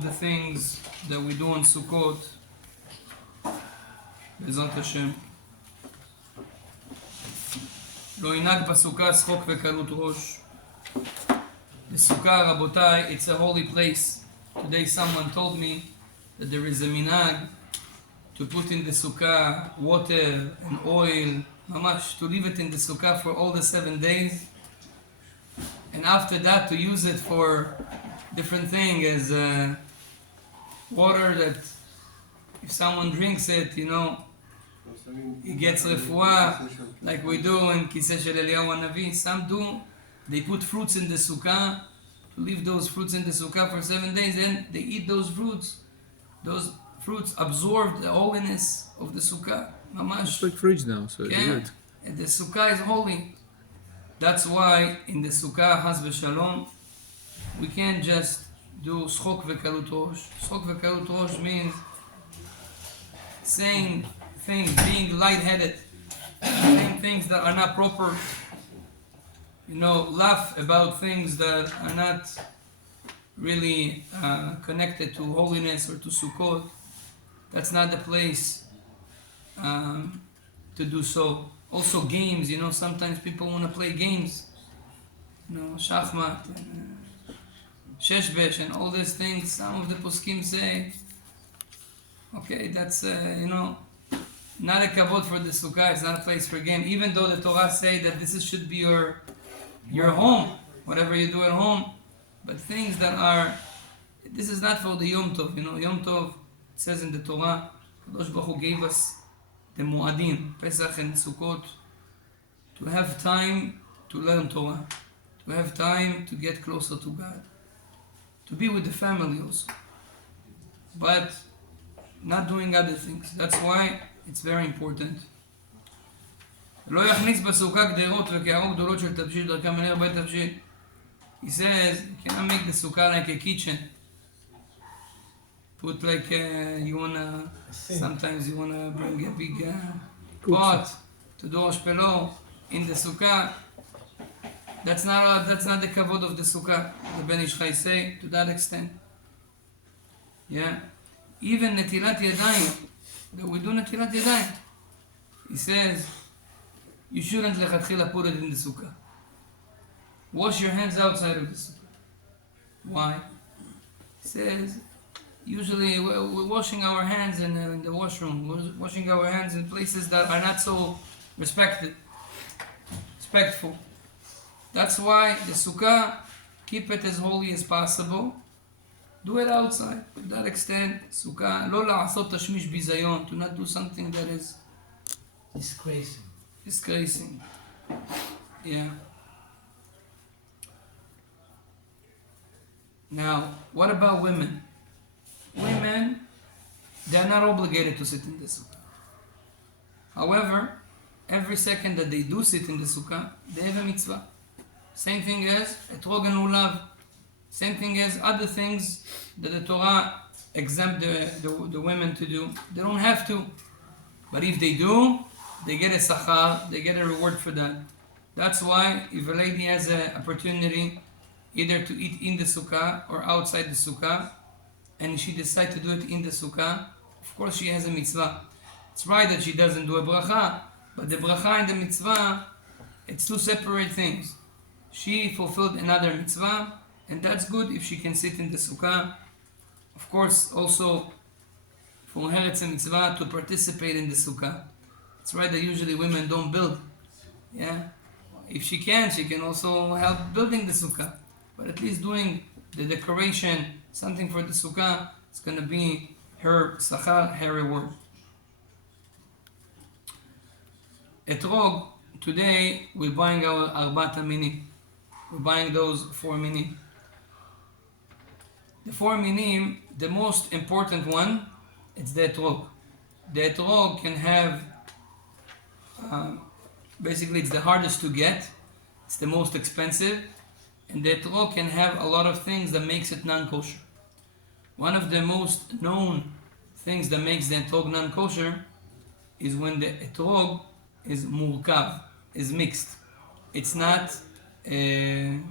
of the things that we do on Sukkot, Bezrat Hashem, לא ינהג בסוכה שחוק וקלות ראש. The Sukkah, Rabotai, it's a holy place. Today someone told me that there is a minhag to put in the Sukkah water and oil, mamash, to leave it in the Sukkah for all the 7 days. And after that to use it for different things as water that if someone drinks it, you know, he gets refuah, like we do in Kiseh Shel Eliyahu Hanavi. Some do, they put fruits in the Sukkah, to leave those fruits in the Sukkah for 7 days, then they eat those fruits. Those fruits absorb the holiness of the Sukkah. Mamash. It's like fridge now, so it's good. And the Sukkah is holy. That's why in the Sukkah, Haz v'Shalom, we can't just do Shchok v'Kalut Rosh. Shchok v'Kalut Rosh means saying things, being lightheaded, saying things that are not proper. You know, laugh about things that are not really connected to holiness or to Sukkot. That's not the place to do so. Also games, you know, sometimes people want to play games. You know, Shachmat and Sheshbesh and all these things. Some of the poskim say, okay, that's, you know, not a kavod for the Sukkah, it's not a place for game. Even though the Torah say that this should be your home, whatever you do at home. But things that are, this is not for the Yom Tov, you know. Yom Tov, it says in the Torah, Kadosh Baruch Hu gave us the Mu'adim, Pesach and Sukkot, to have time to learn Torah, to have time to get closer to God, to be with the family also, but not doing other things. That's why it's very important. לא יכניס בסוכה גדרות וקערות גדולות של תבשיל דרכם אל הרבה תבשיל. He says, you cannot make the sukkah like a kitchen. Put like you wanna, sometimes you wanna bring a big pot to do Rosh Pelo in the sukkah. That's not the kavod of the sukkah. The Ben Ish Chai say to that extent. Yeah, even netilat yadayim, that we do netilat yadayim. He says you shouldn't lechatchila put it in the sukkah. Wash your hands outside of the sukkah. Why? He says, usually we're washing our hands in the washroom. We're washing our hands in places that are not so respectful. That's why the sukkah, keep it as holy as possible. Do it outside. To that extent, sukkah, lo la'asot tashmish bizayon, to not do something that is disgracing. Yeah. Now, what about women? Women, they are not obligated to sit in the sukkah. However, every second that they do sit in the sukkah, they have a mitzvah. Same thing as etrog and ulav. Same thing as other things that the Torah exempt the women to do. They don't have to. But if they do, they get a sachar, they get a reward for that. That's why if a lady has an opportunity either to eat in the sukkah or outside the sukkah, and she decides to do it in the sukkah, of course she has a mitzvah. It's right that she doesn't do a bracha, but the bracha and the mitzvah, it's two separate things. She fulfilled another mitzvah, and that's good if she can sit in the sukkah. Of course, also for her it's a mitzvah to participate in the sukkah. It's right that usually women don't build. Yeah, if she can also help building the sukkah. But at least doing the decoration, something for the sukkah, it's going to be her sachar, her reward. Etrog, today we're buying our arbat minim. We're buying those 4 minim. The 4 minim, the most important one, it's the etrog. The etrog can have, basically it's the hardest to get, it's the most expensive, and the etrog can have a lot of things that makes it non-kosher. One of the most known things that makes the etrog non-kosher is when the etrog is murkav, is mixed. It's not Only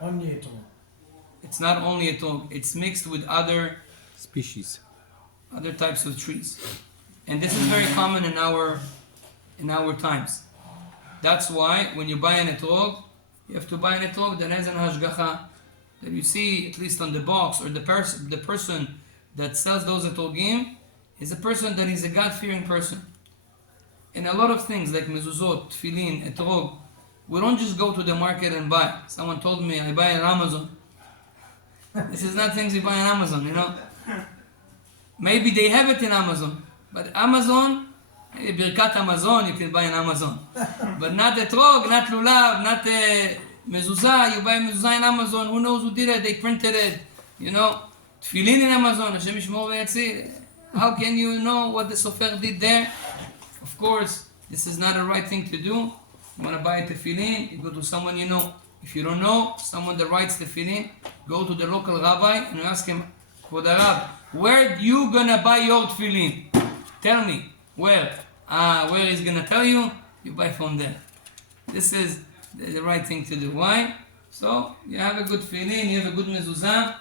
etrog. it's not only etrog, it's mixed with other Species. types of trees. And this is very common in our times. That's why when you buy an etrog, you have to buy an etrog that has an hashgacha, that you see at least on the box, or the person that sells those etrogim is a person that is a God-fearing person. In a lot of things like mezuzot, tefillin, etrog, we don't just go to the market and buy. Someone told me, I buy on Amazon. This is not things you buy on Amazon, you know. Maybe they have it in Amazon, but Amazon, Birkat Amazon, you can buy on Amazon. But not etrog, not lulav, not mezuzah, you buy mezuzah in Amazon, who knows who did it, they printed it, you know. Tefillin in Amazon, Hashem Yishmor v'Yatzil. How can you know what the sofer did there? Of course, this is not a right thing to do. You want to buy a tefillin, you go to someone you know. If you don't know someone that writes tefillin, go to the local rabbi and you ask him, Kvod Rab, where you gonna buy your tefillin? Tell me, where? Where he's gonna tell you, you buy from there. This is the right thing to do. Why? So, you have a good tefillin, you have a good mezuzah,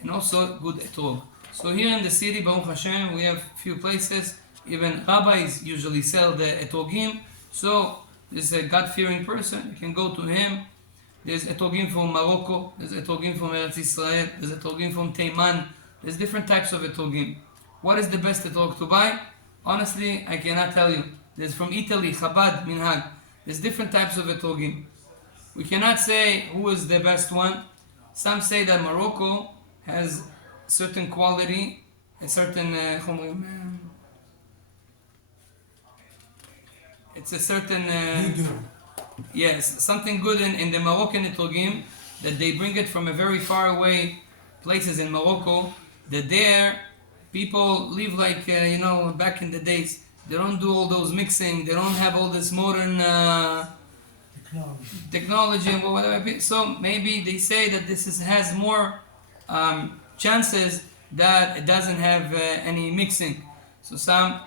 and also good etrog. So here in the city, Baruch Hashem, we have few places. Even rabbis usually sell the etrogim. So there's a God-fearing person, you can go to him. There's etrogim from Morocco, there's etrogim from Eretz Israel, there's etrogim from Teiman. There's different types of etrogim. What is the best etrog to buy? Honestly, I cannot tell you. There's from Italy, Chabad, Minhag. There's different types of etrogim. We cannot say who is the best one. Some say that Morocco has certain quality, a certain it's a certain yes, something good in the Moroccan etrogim, that they bring it from a very far away places in Morocco, that there people live like back in the days. They don't do all those mixing, they don't have all this modern technology and whatever. So maybe they say that this has more chances that it doesn't have any mixing. So some,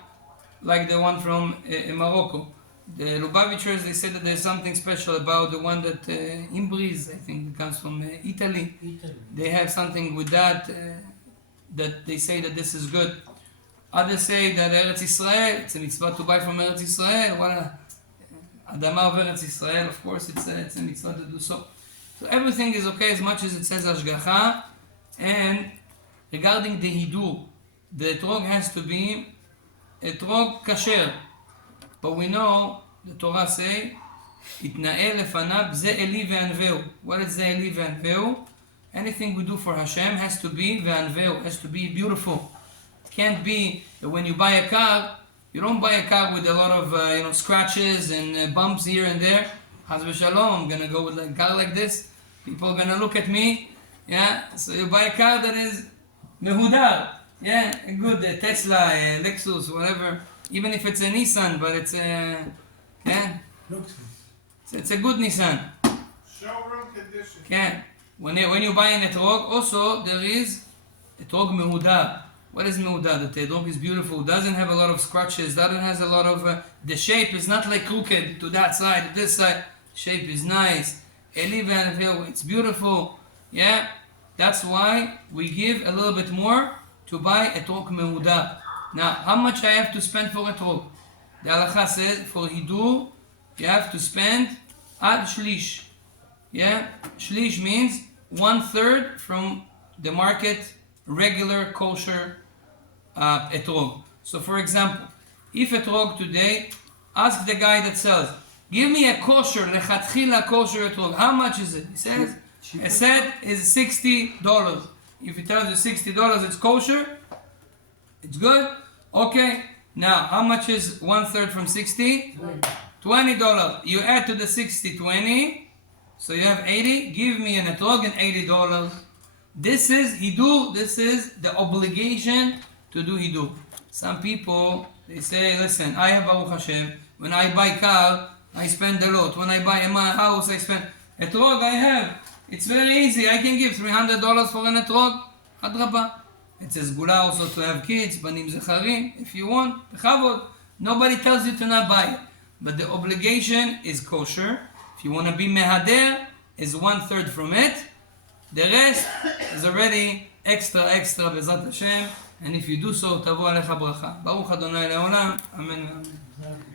like the one from Morocco, the Lubavitchers, they say that there's something special about the one that Imbris, I think it comes from Italy. They have something with that that they say that this is good. Others say that Eretz Israel, it's a mitzvot to buy from Eretz Israel. Adama of Eretz Israel, of course, it's a mitzvah to do so. So everything is okay as much as it says Hashgacha. And regarding the hidur, the etrog has to be etrog kasher. But we know, the Torah say, Itna'el lefanav ze eli ve'anveu. What is ze eli ve'anveu? Anything we do for Hashem has to be ve'anveu, has to be beautiful. It can't be that when you buy a car, you don't buy a car with a lot of scratches and bumps here and there. Haz v'shalom, I'm gonna go with a car like this. People are gonna look at me. Yeah, so you buy a car that is mehudar. Yeah, a good Tesla, Lexus, whatever. Even if it's a Nissan, but it's a it's a good Nissan. Showroom condition. Yeah. When you buy an etrog, also there is etrog mehudar. What is mehudar? The etrog is beautiful. Doesn't have a lot of scratches. Doesn't has a lot of the shape is not like crooked to that side, to this side. Shape is nice. It's beautiful. Yeah. That's why we give a little bit more to buy etrog mehudar. Now, how much I have to spend for etrog? The halacha says for hidur, you have to spend ad shlish. Yeah, shlish means 1/3 from the market regular kosher etrog. So, for example, if etrog today, ask the guy that sells, give me a kosher lechatchila kosher etrog. How much is it? He says a set is $60. If he tells you $60, it's kosher. It's good? Okay. Now, how much is 1/3 from 60? $20. You add to the 60, 20. So you have 80. Give me an etrog and $80. This is hidur. This is the obligation to do hidur. Some people, they say, listen, I have Baruch Hashem. When I buy car, I spend a lot. When I buy a house, I spend. Etrog I have. It's very easy. I can give $300 for an etrog. Adrabah. It's a sgula also to have kids, banim zecharim. If you want, bechavod. Nobody tells you to not buy it. But the obligation is kosher. If you want to be mehader, is 1/3 from it. The rest is already extra בעזרת השם, and if you do so, תבוא עליך ברכה. ברוך אדוני לעולם, אמן ואמן.